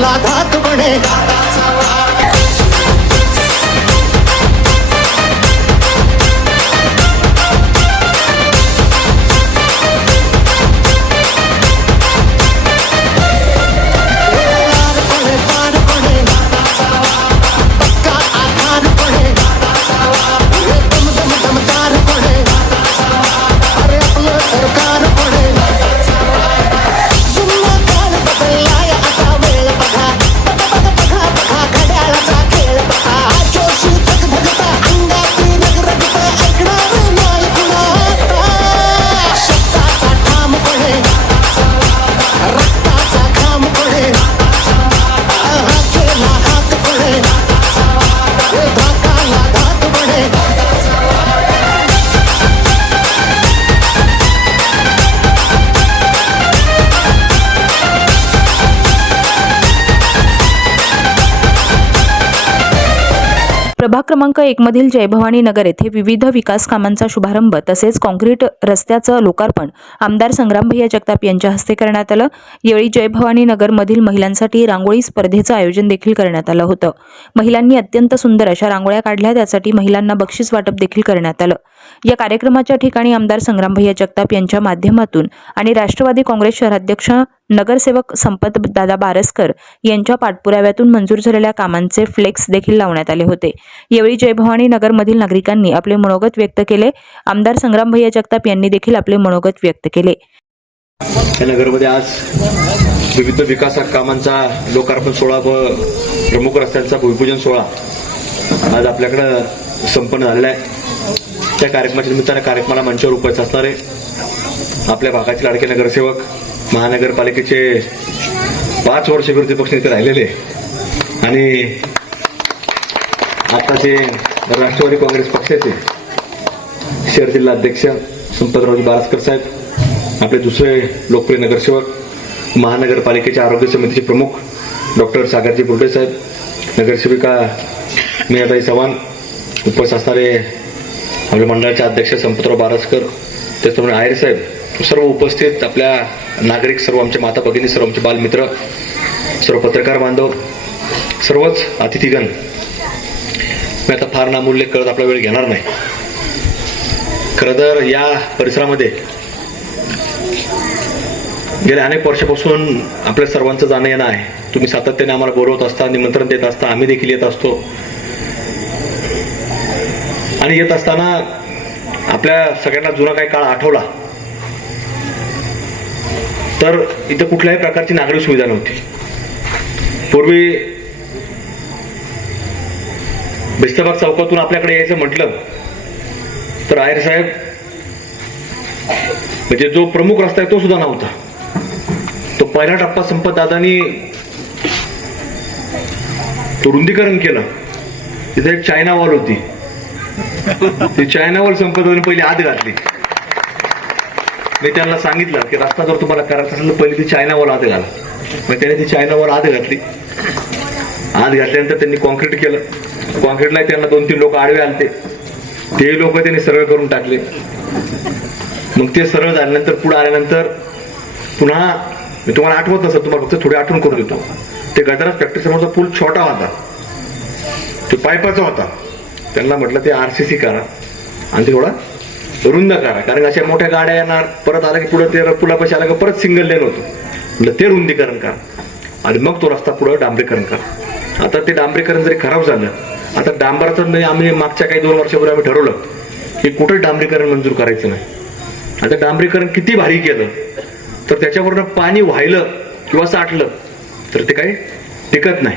लाधात बने क्रमांक एक मधील जयभवानी नगर येथे विविध विकास कामांचा शुभारंभ तसेच कॉन्क्रीट रस्त्याचं लोकार्पण आमदार संग्रामभैया जगताप यांच्या हस्ते करण्यात आलं. यावेळी जयभवानी नगर मधील महिलांसाठी रांगोळी स्पर्धेचं आयोजन देखील करण्यात आलं होतं. महिलांनी अत्यंत सुंदर अशा रांगोळ्या काढल्या त्यासाठी महिलांना बक्षीस वाटप देखील करण्यात आलं. या कार्यक्रमाच्या ठिकाणी आमदार संग्रामभैया जगताप यांच्या माध्यमातून आणि राष्ट्रवादी काँग्रेस शहराध्यक्ष नगरसेवक संपत दादा बारसकर यांच्या पाठपुराव्यातून मंजूर झालेल्या कामांचे फ्लेक्स देखील लावण्यात आले होते. यावेळी जयभवानी नगरमधील नागरिकांनी आपले मनोगत व्यक्त केले. आमदार संग्रामभैया जगताप यांनी देखील आपले मनोगत व्यक्त केले. या नगरमध्ये आज विविध विकास कामांचा लोकार्पण सोहळा व प्रमुख रस्त्यांचा भूमिपूजन सोहळा आज आपल्याकडं संपन्न झालेला आहे. त्या कार्यक्रमाच्या निमित्ताने कार्यक्रमाला मंचावर उपस्थित असणारे आपल्या भागाचे लाडके नगरसेवक महानगरपालिकेचे पाच वर्ष विरोधी पक्षनेते राहिलेले आणि आताचे राष्ट्रवादी काँग्रेस पक्षाचे शहर जिल्हा अध्यक्ष संपतरावजी बारसकर साहेब आपले दुसरे लोकप्रिय नगरसेवक महानगरपालिकेच्या आरोग्य समितीचे प्रमुख डॉक्टर सागरजी बुर्डे साहेब नगरसेविका मीनाताई चव्हाण उपस्थित असणारे आपल्या मंडळाचे अध्यक्ष संपतराव बारसकर त्याचप्रमाणे आयर साहेब सर्व उपस्थित आपल्या नागरिक सर्व आमचे माता भगिनी सर्व आमचे बालमित्र सर्व पत्रकार बांधव सर्वच अतिथीगण. मी आता फार नामूल्य करत आपला वेळ घेणार नाही. खरं तर या परिसरामध्ये गेल्या अनेक वर्षापासून आपल्या सर्वांचं जाणं येणं आहे. तुम्ही सातत्याने आम्हाला बोलवत असता निमंत्रण देत असता आम्ही देखील येत असतो. आणि येत असताना आपल्या सगळ्यांना जुना काही काळ आठवला तर इथं कुठल्याही प्रकारची नागरी सुविधा नव्हती. पूर्वी बेस्तबाग चौकातून आपल्याकडे यायचं म्हटलं तर आयर साहेब म्हणजे जो प्रमुख रस्ता आहे तो सुद्धा नव्हता. तो पहिला टप्पा संपत दादानी तो रुंदीकरण केलं. तिथे एक चायना वॉल होती. ते चायनावर संपदाने पहिले पहिली आत घातली. मी त्यांना सांगितलं की रस्ता जर तुम्हाला करायचा असेल तर पहिले ती चायनावर आत घाला. मग त्याने ती चायनावर आत घातली. आत घातल्यानंतर त्यांनी कॉन्क्रीट केलं. कॉन्क्रीटला त्यांना दोन तीन लोक आडवे आलते. ते लोक त्यांनी सरळ करून टाकले. मग ते सरळ झाल्यानंतर पुढे आल्यानंतर पुन्हा मी तुम्हाला आठवत नसत तुम्हाला फक्त थोडी आठवण करून देतो. ते गजराज फॅक्टरी समोरचा पूल छोटा होता. तो पायपाचा होता. त्यांना म्हटलं ते आर सी सी करा. आणि ते थोडा रुंद करा. कारण अशा मोठ्या गाड्या येणार परत आला की पुढे ते पुलापाशी आला की परत सिंगल लेन होतं. म्हटलं ते रुंदीकरण करा. आणि मग तो रस्ता पुढं डांबरीकरण करा. आता ते डांबरीकरण जरी खराब झालं आता डांबराचं म्हणजे आम्ही मागच्या काही दोन वर्षापूर्वी आम्ही ठरवलं की कुठं डांबरीकरण मंजूर करायचं नाही. आता डांबरीकरण किती भारी केलं तर त्याच्यावरनं पाणी व्हायलं किंवा साठलं तर ते काही टिकत नाही.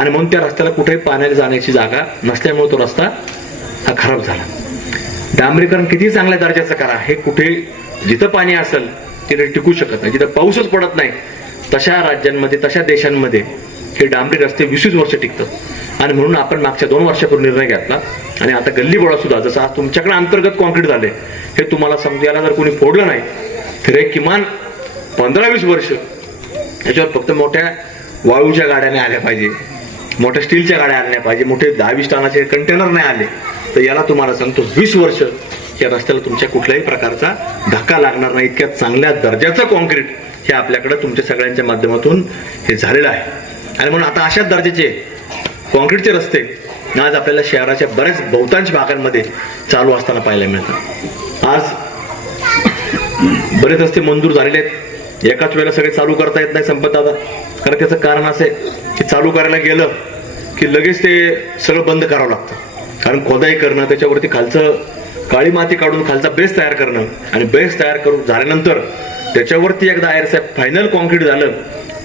आणि म्हणून त्या रस्त्याला कुठेही पाण्याला जाण्याची जागा नसल्यामुळे तो रस्ता हा खराब झाला. डांबरीकरण किती चांगल्या दर्जाचं करा. हे कुठे जिथं पाणी असेल तिथे टिकू शकत नाही. जिथं पाऊसच पडत नाही तशा राज्यांमध्ये तशा देशांमध्ये हे डांबरी रस्ते वीस वीस वर्ष टिकतात. आणि म्हणून आपण मागच्या दोन वर्षापूर्वी निर्णय घेतला. आणि आता गल्ली बोळा सुद्धा जसं आज तुमच्याकडे अंतर्गत कॉन्क्रीट झाले हे तुम्हाला समजू याला जर कोणी फोडलं नाही तर हे किमान पंधरा वीस वर्ष याच्यावर फक्त मोठ्या वाळूच्या गाड्याने आल्या पाहिजे. मोठ्या स्टीलच्या गाड्या आणल्या पाहिजे. मोठे दहा वीस टनाचे कंटेनर नाही आले. तर याला तुम्हाला सांगतो वीस वर्ष या रस्त्याला तुमच्या कुठल्याही प्रकारचा धक्का लागणार नाही. इतक्या चांगल्या दर्जाचं कॉन्क्रीट हे आपल्याकडे तुमच्या सगळ्यांच्या माध्यमातून हे झालेलं आहे. आणि म्हणून आता अशाच दर्जाचे कॉन्क्रीटचे रस्ते आज आपल्याला शहराच्या बऱ्याच बहुतांश भागांमध्ये चालू असताना पाहायला मिळतात. आज बरेच रस्ते मंजूर झालेले आहेत. एकाच वेळेला सगळे चालू करता येत नाही संपत आता कारण त्याचं कारण असं आहे की चालू करायला गेलं की लगेच ते सगळं बंद करावं लागतं. कारण खोदाई करणं त्याच्यावरती खालचं काळी माती काढून खालचा बेस तयार करणं आणि बेस तयार करून झाल्यानंतर त्याच्यावरती एकदा आयर साहेब फायनल कॉन्क्रीट झालं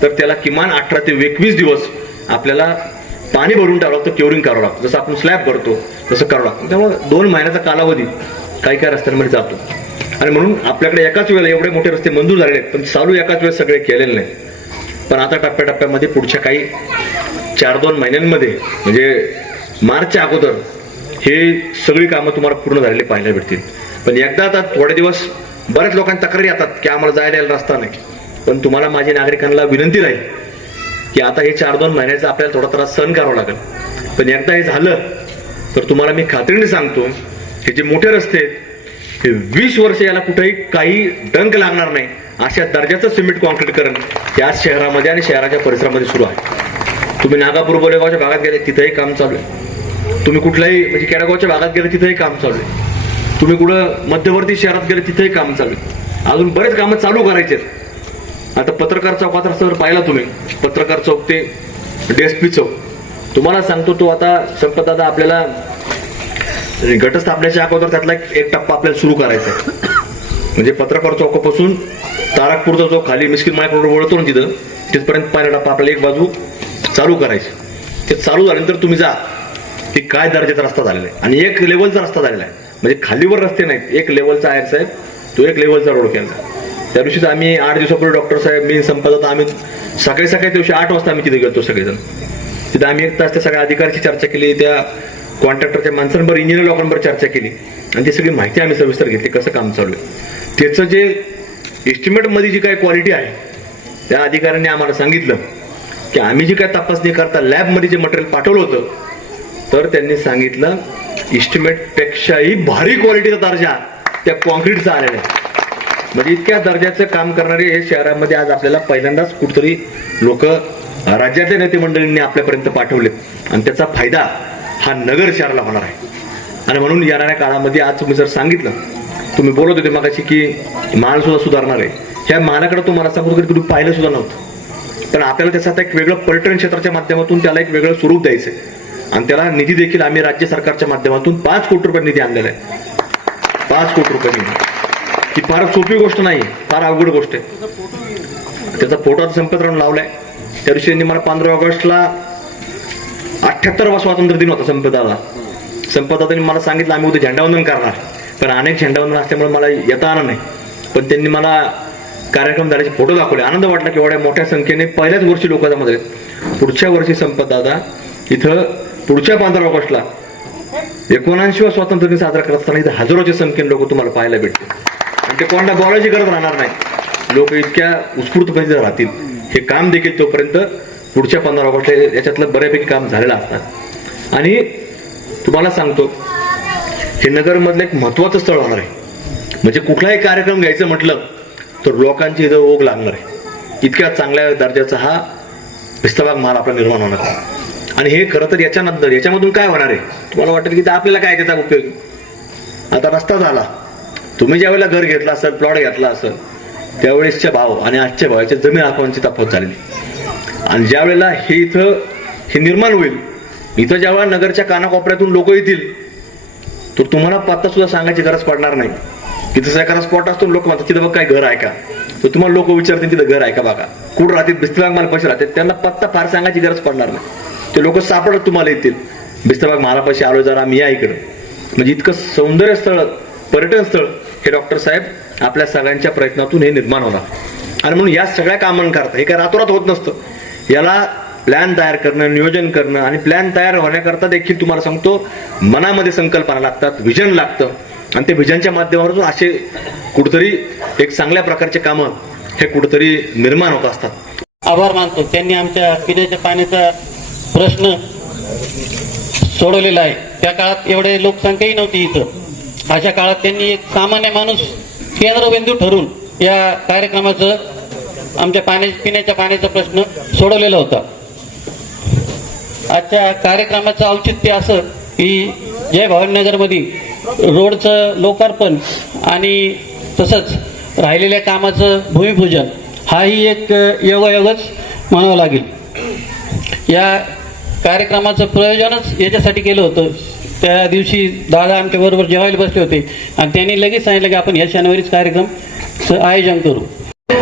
तर त्याला किमान अठरा ते एकवीस दिवस आपल्याला पाणी भरून टाकावं लागतं क्युरिंग करावं लागतं. जसं आपण स्लॅब भरतो तसं करावं लागतं. त्यामुळे दोन महिन्याचा कालावधी काही काही रस्त्यांमध्ये जातो. आणि म्हणून आपल्याकडे एकाच वेळेला एवढे मोठे रस्ते मंजूर झालेले आहेत पण चालू एकाच वेळेस सगळे केलेले नाही पण आता टप्प्याटप्प्यामध्ये पुढच्या काही चार दोन महिन्यांमध्ये म्हणजे मार्चच्या अगोदर हे सगळी कामं तुम्हाला पूर्ण झालेली पाहायला भेटतील. पण एकदा आता थोडे दिवस बऱ्याच लोकांनी तक्रारी येतात की आम्हाला जायला यायला रस्ता नाही. पण तुम्हाला माझी नागरिकांना विनंती राहील की आता हे चार दोन महिन्याचा आपल्याला थोडा त्रास सहन करावा लागेल. पण एकदा हे झालं तर तुम्हाला मी खात्रीने सांगतो हे जे मोठे रस्ते आहेत हे वीस वर्ष याला कुठेही काही डंक लागणार नाही. अशा दर्जाचं सिमेंट कॉन्क्रीटकरण या शहरामध्ये आणि शहराच्या परिसरामध्ये सुरू आहे. तुम्ही नागापूर बोलेगावच्या भागात गेले तिथंही काम चालू आहे. तुम्ही कुठल्याही म्हणजे केडागावच्या भागात गेले तिथंही काम चालू आहे. तुम्ही कुठं मध्यवर्ती शहरात गेले तिथंही काम चालू आहे. अजून बरेच कामं चालू करायचे आहेत आता पत्रकार चौकात रस्त्यावर पाहिला तुम्ही. पत्रकार चौक ते डीएसपी चौक. तुम्हाला सांगतो तो आता संपतदादा आपल्याला घटस्थापनेच्या अगोदर त्यातला एक टप्पा आपल्याला सुरू करायचा आहे. म्हणजे पत्रकार चौकापासून तारकपूरचा चौक खाली मिस्किन मायक रोड वळतो ना तिथं तिथपर्यंत पहिला टप्पा आपल्याला एक बाजू चालू करायचे. ते चालू झाल्यानंतर तुम्ही जा. की काय दर्जाचा रस्ता झालेला आहे? आणि एक लेवलचा रस्ता झालेला आहे. म्हणजे खालीवर रस्ते नाहीत. एक लेवलचा आहे साहेब. तो एक लेवलचा रोड केला. त्या दिवशीच आम्ही आठ दिवसापूर्वी डॉक्टर साहेब मी संपादक आम्ही सकाळी सकाळी त्या दिवशी आठ वाजता आम्ही तिथे गेलो सगळेजण. तिथं आम्ही एक तास त्या सगळ्या अधिकाऱ्याची चर्चा केली. त्या कॉन्ट्रॅक्टरच्या माणसांबरोबर इंजिनियर लोकांबरोबर चर्चा केली. आणि ती सगळी माहिती आम्ही सविस्तर घेतली कसं काम चालू आहे. त्याचं जे एस्टिमेटमध्ये जी काही क्वालिटी आहे त्या अधिकाऱ्यांनी आम्हाला सांगितलं. की आम्ही जी काय तपासणी करता लॅबमध्ये जे मटेरियल पाठवलं होतं तर त्यांनी सांगितलं इस्टिमेटपेक्षाही भारी क्वालिटीचा दर्जा त्या कॉन्क्रीटचा आलेला आहे. म्हणजे इतक्या दर्जाचं काम करणारे हे शहरामध्ये आज आपल्याला पहिल्यांदाच कुठतरी लोक राज्याच्या नेते मंडळींनी आपल्यापर्यंत पाठवलेत आणि त्याचा फायदा हा नगर शहराला होणार आहे. आणि म्हणून येणाऱ्या काळामध्ये आज तुम्ही जर सांगितलं तुम्ही बोलत होते मगाशी की माल सुद्धा सुधारणार आहे. ह्या मालाकडे तुम्हाला सांगतो कधी तुम्ही पाहिलं सुद्धा नव्हतं. पण आपल्याला त्याचं आता एक वेगळं पर्यटन क्षेत्राच्या माध्यमातून त्याला एक वेगळं स्वरूप द्यायचं आहे आणि त्याला निधी देखील आम्ही राज्य सरकारच्या माध्यमातून पाच कोटी रुपये निधी आणलेला आहे. पाच कोटी रुपये निधी. ही फार सोपी गोष्ट नाही फार अवघड गोष्ट आहे. त्याचा फोटो आता संपत राहून लावलाय. त्या दिवशी त्यांनी मला पंधरा ऑगस्टला अठ्ठ्याहत्तरवा स्वातंत्र्य दिन होता संपदाला संपदातांनी मला सांगितलं आम्ही उद्या झेंडावंदन करणार. पण अनेक झेंडावंदन असल्यामुळे मला येता आलं नाही. पण त्यांनी मला कार्यक्रम झाल्याचे फोटो दाखवले. आनंद वाटला की एवढ्या मोठ्या संख्येने पहिल्याच वर्षी लोक जमत आहेत पुढच्या वर्षी संपतदादा इथं पुढच्या पंधरा ऑगस्टला एकोणऐंशीवा स्वातंत्र्य दिन साजरा करत असताना इथं हजारोच्या संख्येने लोक तुम्हाला पाहायला भेटतील. आणि ते कोणाला बोलायची गरज राहणार नाही. लोक इतक्या उत्स्फूर्तपणे राहतील. हे काम देखील तोपर्यंत पुढच्या पंधरा ऑगस्टला याच्यातलं बऱ्यापैकी काम झालेलं असतात आणि तुम्हाला सांगतो हे नगरमधलं एक महत्वाचं स्थळ होणार आहे. म्हणजे कुठलाही कार्यक्रम घ्यायचं म्हटलं तर लोकांची इथं ओघ लागणार आहे. इतक्या चांगल्या दर्जाचा हा विस्तभाग माल आपला निर्माण होणार आहे. आणि हे खरं तर याच्यानंतर याच्यामधून काय होणार आहे? तुम्हाला वाटेल की आपल्याला काय त्याचा उपयोग? आता रस्ता झाला. तुम्ही ज्या वेळेला घर घेतला असेल प्लॉट घेतला असेल त्यावेळेसच्या भाव आणि आजच्या भावाच्या जमीन आकवांची तफावत झालेली. आणि ज्या वेळेला हे इथं हे निर्माण होईल इथं ज्या वेळेला नगरच्या कानाकोपऱ्यातून लोक येतील तर तुम्हाला पत्ता सुद्धा सांगायची गरज पडणार नाही. तिथं एखादा स्पॉट असतो लोक म्हणतात तिथं बघ काय घर आहे का? तर तुम्हाला लोक विचारतील तिथं घर आहे का बघा? कुठं राहतील? बिस्तबाग मला पैसे राहतात. त्यांना पत्ता फार सांगायची गरज पडणार नाही. ते लोक सापडत तुम्हाला येतील. बिस्तबाग मला पैसे आलो जरा मी या इकडं. म्हणजे इतकं सौंदर्य स्थळ पर्यटन स्थळ हे डॉक्टर साहेब आपल्या सगळ्यांच्या प्रयत्नातून हे निर्माण होणार. आणि म्हणून या सगळ्या कामांकरता हे काय रातोरात होत नसतं. याला प्लॅन तयार करणं नियोजन करणं आणि प्लॅन तयार होण्याकरता देखील तुम्हाला सांगतो मनामध्ये संकल्पना लागतात विजन लागतं. आणि ते विजनच्या माध्यमातून असे कुठतरी एक चांगल्या प्रकारचे कामं हे कुठतरी निर्माण होत असतात. आभार मानतो. त्यांनी आमच्या पिण्याच्या पाण्याचा प्रश्न सोडवलेला आहे. त्या काळात एवढे लोकसंख्याही नव्हती इथं. अशा काळात त्यांनी एक सामान्य माणूस केंद्रबिंदू ठरून या कार्यक्रमाचं आमच्या पाण्या पिण्याच्या पाण्याचा प्रश्न सोडवलेला होता. आजच्या कार्यक्रमाचं औचित्य असं की जय भवानीनगरमध्ये रोडचं लोकार्पण आणि तसंच राहिलेल्या कामाचं भूमिपूजन हाही एक योगायोगच म्हणावं लागेल. या कार्यक्रमाचं प्रयोजनच याच्यासाठी केलं होतं. त्या दिवशी दादा आमच्या बरोबर जेवायला बसले होते आणि त्यांनी लगेच सांगितलं की आपण या शनिवारीच कार्यक्रम आयोजन करू.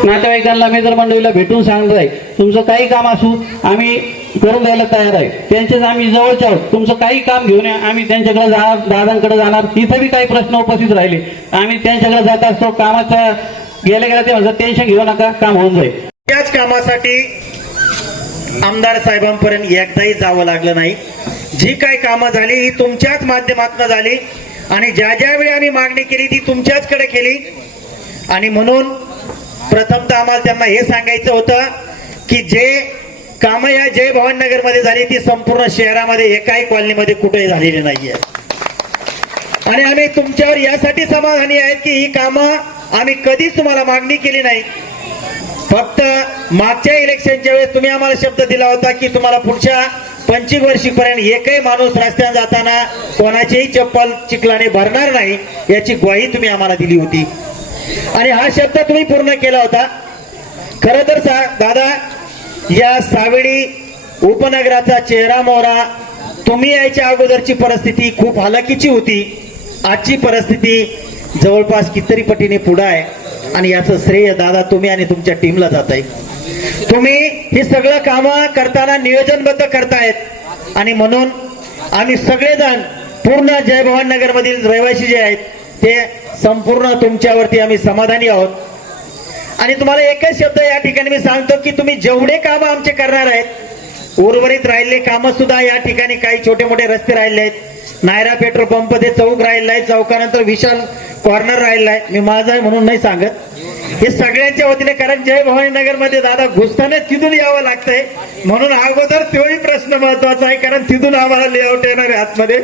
नातेवाईकांना मित्र मंडळीला भेटून सांगत आहे तुमचं काही काम असू आम्ही करून द्यायला तयार आहे. त्यांचेच आम्ही जवळचे आहोत. तुमचं काही काम घेऊन या. आम्ही त्यांच्याकडे जाणार दादांकडे जाणार. इथं बी काही प्रश्न उपस्थित राहिले. आम्ही त्यांच्याकडे जात असतो. कामाचा गेल्या गेल्या ते म्हणतात टेन्शन घेऊ नका. काम होऊन जाईल. त्याच कामासाठी आमदार साहेबांपर्यंत एकदाही जावं लागलं नाही. जी काही कामं झाली ही तुमच्याच माध्यमातून झाली आणि ज्या ज्या वेळी आम्ही मागणी केली ती तुमच्याचकडे केली. आणि म्हणून प्रथमतः आम्हाला त्यांना हे सांगायचं होतं की जे कामं या जय भवानी मध्ये झाली ती संपूर्ण शहरामध्ये एकाही कॉलनीमध्ये कुठेही झालेली नाहीये. आणि आम्ही तुमच्यावर यासाठी समाधानी आहेत की ही कामं आम्ही कधीच तुम्हाला मागणी केली नाही. फक्त मागच्या इलेक्शनच्या वेळेस तुम्ही आम्हाला शब्द दिला होता की तुम्हाला पुढच्या पंचवीस वर्षीपर्यंत एकही माणूस रस्त्याने जाताना कोणाचीही चप्पल चिखलाने भरणार नाही याची ग्वाही तुम्ही आम्हाला दिली होती. आणि हा शब्द तुम्ही पूर्ण केला होता. खरं तर सा दादा या सावेडी उपनगराचा चेहरा मोहरा तुम्ही यायच्या अगोदरची परिस्थिती खूप हलाखीची होती. आजची परिस्थिती जवळपास कितीतरी पटीने पुढं आहे आणि याचं श्रेय दादा तुम्ही आणि तुमच्या टीमला जात आहे तुम्ही हे सगळं कामं करताना नियोजनबद्ध करतायत आणि म्हणून आम्ही सगळेजण पूर्ण जय भवानी मधील रहिवासी जे आहेत ते संपूर्ण तुमच्यावरती आम्ही समाधानी आहोत. आणि तुम्हाला एकच शब्द या ठिकाणी मी सांगतो की तुम्ही जेवढे काम आमचे करणार आहेत उर्वरित राहिलेले काम सुद्धा या ठिकाणी काही छोटे मोठे रस्ते राहिले आहेत. नायरा पेट्रोल पंप ते चौक राहिला आहे चौकानंतर विशाल कॉर्नर राहिला आहे. मी माझा आहे म्हणून नाही सांगत. हे सगळ्यांच्या वतीने कारण जय भवानी नगरमध्ये दादा घुसताना तिथून यावं लागतंय. म्हणून अगोदर तोही प्रश्न महत्त्वाचा आहे कारण तिथून आम्हाला लेआउट येणार आहे आतमध्ये.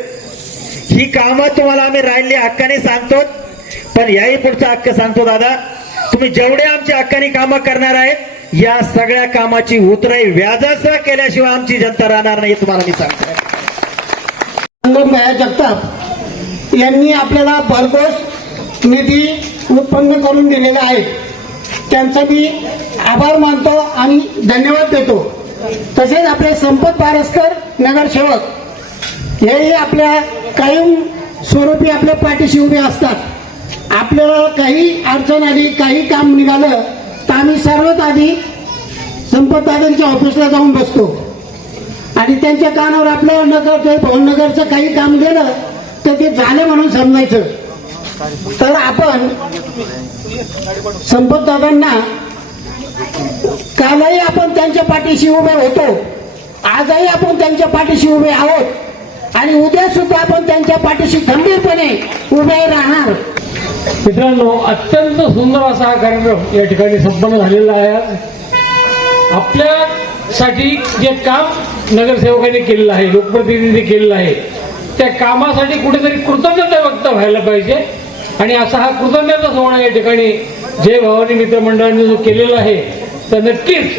ही कामं तुम्हाला आम्ही राहिली हक्काने सांगतो पण याही पुढचा हक्क सांगतो दादा. तुम्ही जेवढे आमच्या हक्काने कामं करणार आहेत या सगळ्या कामाची उतराई व्याजासह केल्याशिवाय आमची जनता राहणार नाही तुम्हाला मी सांगतो जगताप यांनी आपल्याला भरघोस निधी उत्पन्न करून दिलेला आहे. त्यांचा मी आभार मानतो आणि धन्यवाद देतो. तसेच आपले संपत पारस्कर नगरसेवक हेही आपल्या कायम स्वरूपी आपल्या पाठीशी उभे असतात. आपल्याला काही अडचण आली काही काम निघालं तर आम्ही सर्वात आधी संपत दादांच्या ऑफिसला जाऊन बसतो. आणि त्यांच्या कानावर आपलं नगर भवननगरचं काही काम गेलं तर ते झालं म्हणून समजायचं. तर आपण संपत दादांना कालही आपण त्यांच्या पाठीशी उभे होतो आजही आपण त्यांच्या पाठीशी उभे आहोत आणि उद्या सुद्धा आपण त्यांच्या पाठीशी खंबीरपणे उभे राहणार. मित्रांनो अत्यंत सुंदर असा हा कार्यक्रम या ठिकाणी संपन्न झालेला आहे आज. आपल्यासाठी जे काम नगरसेवकांनी केलेलं आहे लोकप्रतिनिधी केलेलं आहे त्या कामासाठी कुठेतरी कृतज्ञता व्यक्त व्हायला पाहिजे आणि असा हा कृतज्ञता सोहळा या ठिकाणी जय भवानी मित्रमंडळाने जो केलेला आहे तर नक्कीच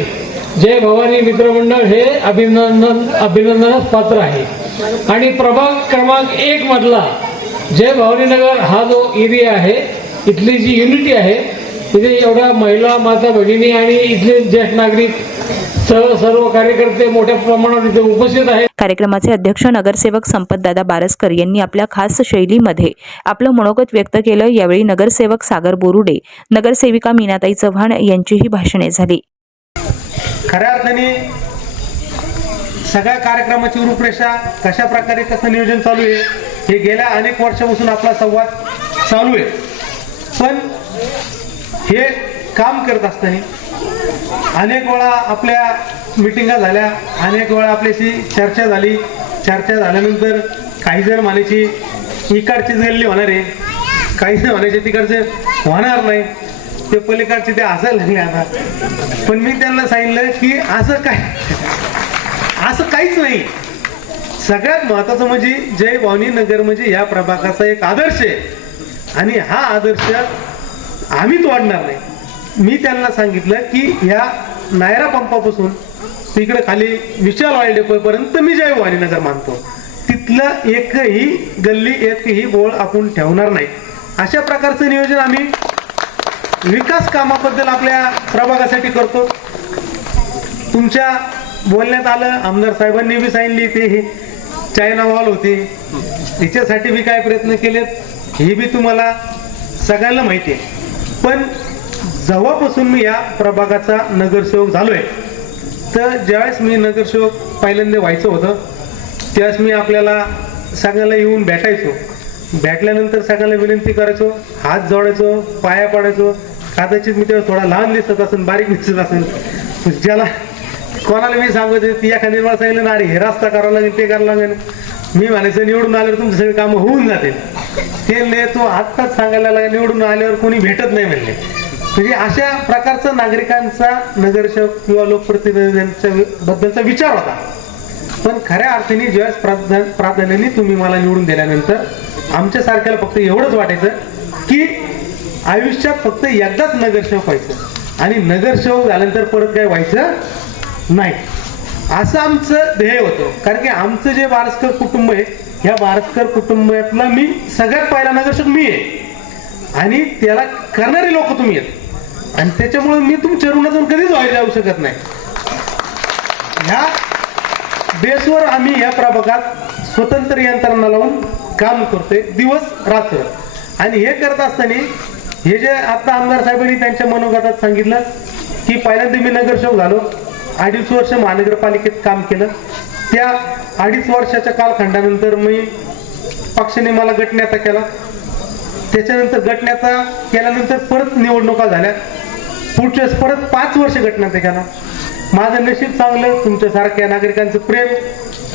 जय भवानी मित्रमंडळ हे अभिनंदन अभिनंदनास पात्र आहे आणि प्रभाग क्रमांक एक मधला जय भवानीनगर हा जो एरिया आहे इथली जी युनिटी आहे तिथे एवढ्या महिला माता भगिनी आणि इथले ज्येष्ठ नागरिक सर्व कार्यकर्ते मोठ्या प्रमाणावर इथे उपस्थित आहेत. कार्यक्रमाचे अध्यक्ष नगरसेवक संपतदादा बारसकर यांनी आपल्या खास शैलीमध्ये आपलं मनोगत व्यक्त केलं. यावेळी नगरसेवक सागर बोरुडे नगरसेविका मीनाताई चव्हाण यांचीही भाषणे झाली. खऱ्या अर्थाने सगळ्या कार्यक्रमाची रूपरेषा कशा प्रकारे कसं नियोजन चालू आहे हे गेल्या अनेक वर्षापासून आपला संवाद चालू आहे. पण हे काम करत असताना अनेक वेळा आपल्या मिटिंगा झाल्या अनेक वेळा आपल्याशी चर्चा झाली. चर्चा झाल्यानंतर काही जण म्हणायची इकडचीच गल्ली होणार आहे काही जण म्हणायचे तिकडचे होणार नाही. ते पलीकडचे ते असायला लागले आता. पण मी त्यांना सांगितलं की असं काय असं काहीच नाही. सगळ्यात महत्वाचं म्हणजे जय भवानी नगर म्हणजे या प्रभागाचा एक आदर्श आहे. आणि हा आदर्श आम्ही तोडणार नाही. मी त्यांना सांगितलं की ह्या नायरा पंपापासून तिकडे खाली विशाल ऑइल डेपोपर्यंत मी जय भवानी नगर मानतो. तिथलं एकही गल्ली एकही गोळ आपण ठेवणार नाही. अशा प्रकारचं नियोजन आम्ही विकास कामाबद्दल आपल्या प्रभागासाठी करतो. तुमच्या बोलण्यात आलं आमदार साहेबांनी बी सांगितली ते हे चायना वॉल होती. तिच्यासाठी बी काय प्रयत्न केलेत हे बी तुम्हाला सगळ्यांना माहिती आहे. पण जेव्हापासून मी या प्रभागाचा नगरसेवक झालोय तर ज्यावेळेस मी नगरसेवक पहिल्यांदा व्हायचं होतं त्यावेळेस मी आपल्याला सगळ्याला येऊन भेटायचो. भेटल्यानंतर सगळ्यांना विनंती करायचो हात जोडायचो पाया पडायचो. कदाचित मी तेव्हा थोडा लहान दिसत असेल बारीक दिसत असेल ज्याला कोणाला मी सांगत ती एखादी मला सांगितलं ना अरे हे रस्ता करावा लागेल ते करावं लागेल. मी म्हणायचं निवडून आल्यावर तुमचे सगळे कामं होऊन जातील. ते ले तो आत्ताच सांगायला लागेल निवडून आल्यावर कोणी भेटत नाही म्हणले. म्हणजे अशा प्रकारचा नागरिकांचा नगरसेवक किंवा लोकप्रतिनिधींच्या बद्दलचा विचार होता. पण खऱ्या अर्थाने ज्यावेळेस प्राधान प्राधान्याने तुम्ही मला निवडून दिल्यानंतर आमच्या सारख्याला फक्त एवढंच वाटायचं की आयुष्यात फक्त एकदाच नगरसेवक व्हायचं. आणि नगरसेवक झाल्यानंतर परत काय व्हायचं? नाही. असं आमचं ध्येय होतं. कारण की आमचं जे वारसकर कुटुंब आहे ह्या वारसकर कुटुंबातला मी सगळ्यात पहिला नगरसेवक मी आहे. आणि त्याला करणारे लोक तुम्ही आहेत. आणि त्याच्यामुळे मी तुमच्या ऋणातून कधीच व्हायला जाऊ शकत नाही. ह्या बेसवर आम्ही या प्रभागात स्वतंत्र यंत्रणा लावून काम करतोय दिवस रात्र. आणि हे करत असताना हे जे आता आमदार साहेबांनी त्यांच्या मनोगतात सांगितलं की पहिल्यांदा मी नगरसेवक झालो. अडीच वर्ष महानगरपालिकेत काम केलं. त्या अडीच वर्षाच्या कालखंडानंतर मी पक्षाने मला गटनेता केला. त्याच्यानंतर गटनेता केल्यानंतर परत निवडणुका झाल्या. पुढच्या वेळेस परत पाच वर्ष गटनेता केला. माझं नशीब चांगलं तुमच्यासारख्या नागरिकांचं प्रेम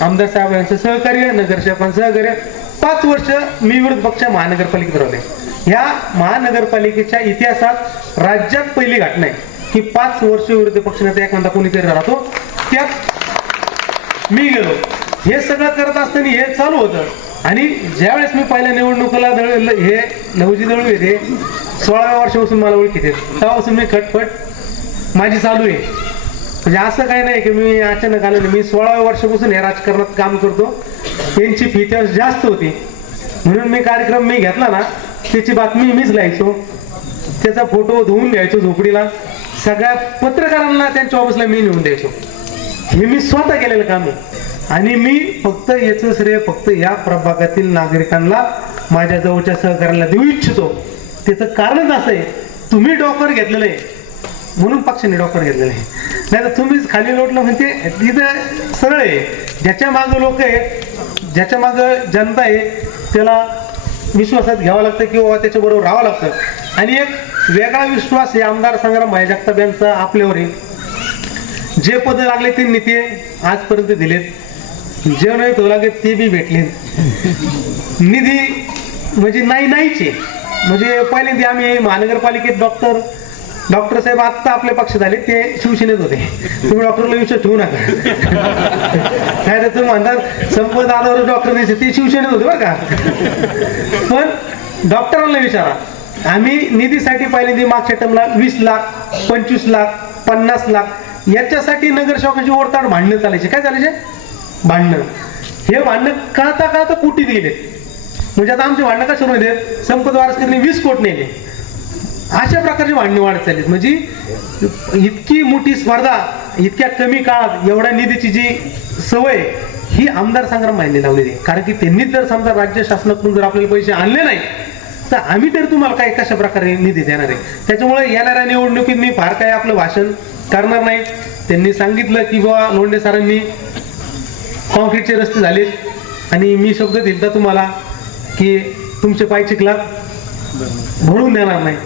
आमदार साहेब यांचं सहकार्य नगरसेवकांचं सहकार्य. पाच वर्ष मी विरोध पक्ष महानगरपालिकेत राहिले. ह्या महानगरपालिकेच्या इतिहासात राज्यात पहिली घटना आहे. की पाच वर्ष विरोधी पक्षनेता एखादा कोणीतरी राहतो त्यात मी गेलो. हे सगळं करत असताना हे चालू होतं. आणि ज्यावेळेस मी पहिल्या निवडणुकीला दळ हे नवजी दळू येते सोळाव्या वर्षापासून मला ओळखीते तेव्हापासून मी खटपट माझी चालू आहे. म्हणजे असं काही नाही की मी अचानक आलो नाही. मी सोळाव्या वर्षापासून हे राजकारणात काम करतो. त्यांची फी त्यावेळेस जास्त होती. म्हणून मी कार्यक्रम मी घेतला ना त्याची बातमी मीच लिहायचो. त्याचा फोटो धुवून घ्यायचो झोपडीला. सगळ्या पत्रकारांना त्यांच्या ऑफिसला मी नेऊन द्यायचो हे मी स्वतः केलेलं काम आहे. आणि मी फक्त याचं श्रेय फक्त या प्रभागातील नागरिकांना माझ्या जवळच्या सहकार्याला देऊ इच्छितो. त्याचं कारणच असं आहे तुम्ही डॉक्टर घेतलेलं आहे. म्हणून पक्षाने डॉक्टर घेतलेलं आहे. नाही तर तुम्हीच खाली लोटलं म्हणजे तिथं सरळ आहे. ज्याच्या मागं लोक आहेत ज्याच्या मागं जनता आहे त्याला विश्वासात घ्यावं लागतं किंवा त्याच्याबरोबर राहावं लागतं. आणि एक वेगळा विश्वास हे आमदार संग्राम भाई जगताप यांचा आपल्यावर आहे. जे पद लागले ते नेते आजपर्यंत दिलेत. जे नाही तो लागले ते बी भेटले निधी म्हणजे नाही नाहीचे. म्हणजे पहिल्यांदा आम्ही महानगरपालिकेत डॉक्टर डॉक्टर साहेब आत्ता आपले पक्ष झाले ते शिवसेनेत होते. तुम्ही डॉक्टरला विचार ठेवू नका. काय तर तुम्ही म्हणतात संपत दादावर डॉक्टर दिसते ते शिवसेनेत होते बरं का. पण डॉक्टरांना विचारा. आम्ही निधीसाठी पहिल्यांदा मागच्या टर्मला वीस लाख पंचवीस लाख पन्नास लाख याच्यासाठी नगरसेवकाची ओरताड भांडणं चालायचे. काय चालायचे? भांडणं. हे भांडणं कळता कळता कोटीत गेले म्हणजे आता आमचे भांडणं सुरू होते संपत वारसकरने वीस कोट नेले. अशा प्रकारची मांडणी वाढत चालली म्हणजे इतकी मोठी स्पर्धा इतक्या कमी काळात एवढ्या निधीची जी सवय ही आमदार संग्राम माहिती लावलेली आहे. कारण की त्यांनी जर समजा राज्य शासनाकडून जर आपल्याला पैसे आणले नाही तर आम्ही तरी तुम्हाला काय कशा प्रकारे निधी देणार आहे? त्याच्यामुळे येणाऱ्या निवडणुकीत मी फार काय आपलं भाषण करणार नाही. त्यांनी सांगितलं की बाबा लोंढे सरांनी कॉन्क्रीटचे रस्ते झालेत. आणि मी शब्द दिलता तुम्हाला की तुमचे पाय चिखलात. भरून देणार नाही.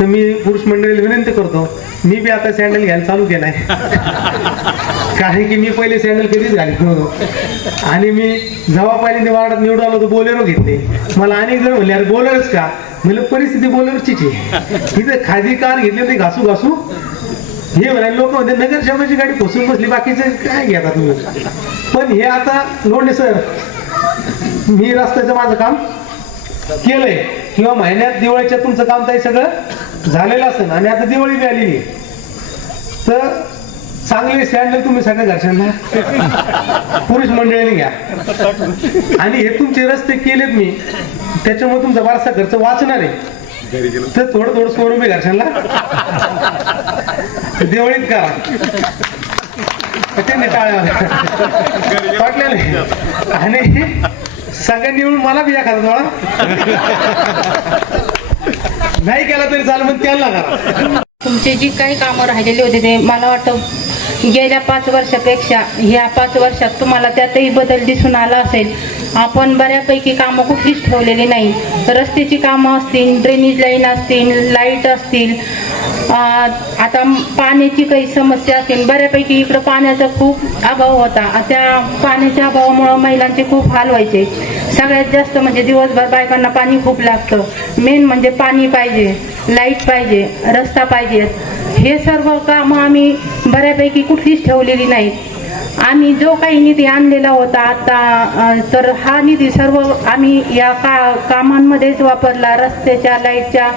तर मी पुरुष मंडळीला विनंती करतो मी बी आता सँडल घ्यायला चालू केलाय. कारण की मी पहिले सँडल कधीच घालत नव्हतो आणि मी जेव्हा पहिले वार्डात निवडून आलो तर बोलेरो घेतले. मला अनेक जण म्हणले अरे बोलरच का? म्हणजे परिस्थिती बोलेरोचीच आहे. तिथे खादी कार घेतली होती घासू घासू. हे म्हणाले लोक म्हणते नगर शहराची गाडी फसून बसली बाकीचे काय घेता तुम्ही? पण हे आता लोंढे सर मी रस्त्याचं माझं काम केलंय. किंवा महिन्यात दिवाळीच्या तुमचं काम काही सगळं झालेलं असेल आणि आता दिवाळी बी आलेली तर चांगले सँडल तुम्ही सगळ्या घरच्यांना पुरुष मंडळीने घ्या. आणि हे तुमचे रस्ते केलेत मी. त्याच्यामुळे तुमचा वारसा खर्च वाचणार आहे. तर थोडं थोडं सोडून मी घरच्यांना दिवाळीत करा. त्यांनी टाळ्या वाटलेलं आणि सगळ्यांनी मिळून मला बी एखादा थोडा नाही केला तरी चालेल पण त्यांना करा. तुमचे जी काही कामं राहिलेली होते ते मला वाटतं गेल्या पाच वर्षापेक्षा ह्या पाच वर्षात तुम्हाला त्यातही बदल दिसून आला असेल. आपण बऱ्यापैकी कामं कुठलीच ठेवलेली नाही. रस्त्याची कामं असतील ड्रेनेज लाईन असतील लाइट असतील आता पाण्याची काही समस्या असेल बऱ्यापैकी इकडं पाण्याचा खूप अभाव होता. त्या पाण्याच्या अभावामुळं महिलांचे खूप हाल व्हायचे. सगळ्यात जास्त म्हणजे दिवसभर बायकांना पाणी खूप लागतं. मेन म्हणजे पाणी पाहिजे लाइट पाहिजे रस्ता पाहिजे. हे सर्व कामं आम्ही बऱ्यापैकी कुठलीच ठेवलेली नाहीत. आम्ही जो काही निधी आणलेला होता आता तर हा निधी सर्व आम्ही या का कामांमध्येच वापरला रस्त्याच्या लाईटच्या.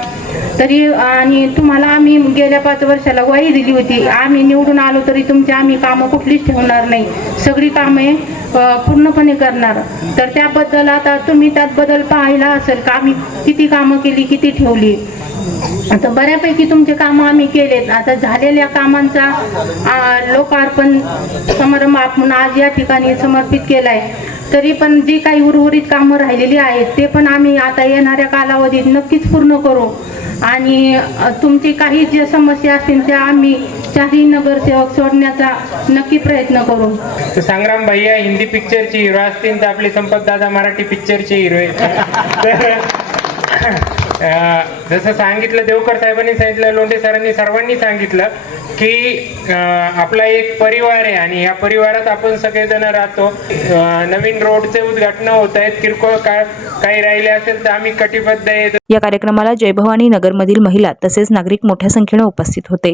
तरी आणि तुम्हाला आम्ही गेल्या पाच वर्षाला ग्वाही दिली होती. आम्ही निवडून आलो तरी तुमची आम्ही कामं कुठलीच ठेवणार नाही. सगळी कामे पूर्णपणे करणार. तर त्याबद्दल आता तुम्ही त्यात बदल पाहिला असेल का? आम्ही किती कामं केली किती ठेवली? आता बऱ्यापैकी तुमचे कामं आम्ही केलेत. आता झालेल्या कामांचा लोकार्पण समारंभ आपण आज या ठिकाणी समर्पित केलाय. तरी पण जी काही उर्वरित कामं राहिलेली आहेत ते पण आम्ही आता येणाऱ्या कालावधीत नक्कीच पूर्ण करू. आणि तुमची काही ज्या समस्या असतील त्या आम्ही चारही नगरसेवक सोडण्याचा नक्की प्रयत्न करू. तर संग्राम भैया हिंदी पिक्चरचे हिरो असतील तर आपले संपत दादा मराठी पिक्चरचे हिरो आहेत. जसं सांगितलं देवकर साहेबांनी सांगितलं लोंढे सरांनी सर्वांनी सांगितलं की आपला एक परिवार आहे आणि या परिवारात आपण सगळेजण राहतो. नवीन रोडचे उद्घाटन होत आहेत. किरकोळ का काही राहिले असेल तर आम्ही कटिबद्ध आहे. या कार्यक्रमाला जयभवानी नगरमधील महिला तसेच नागरिक मोठ्या संख्येने उपस्थित होते.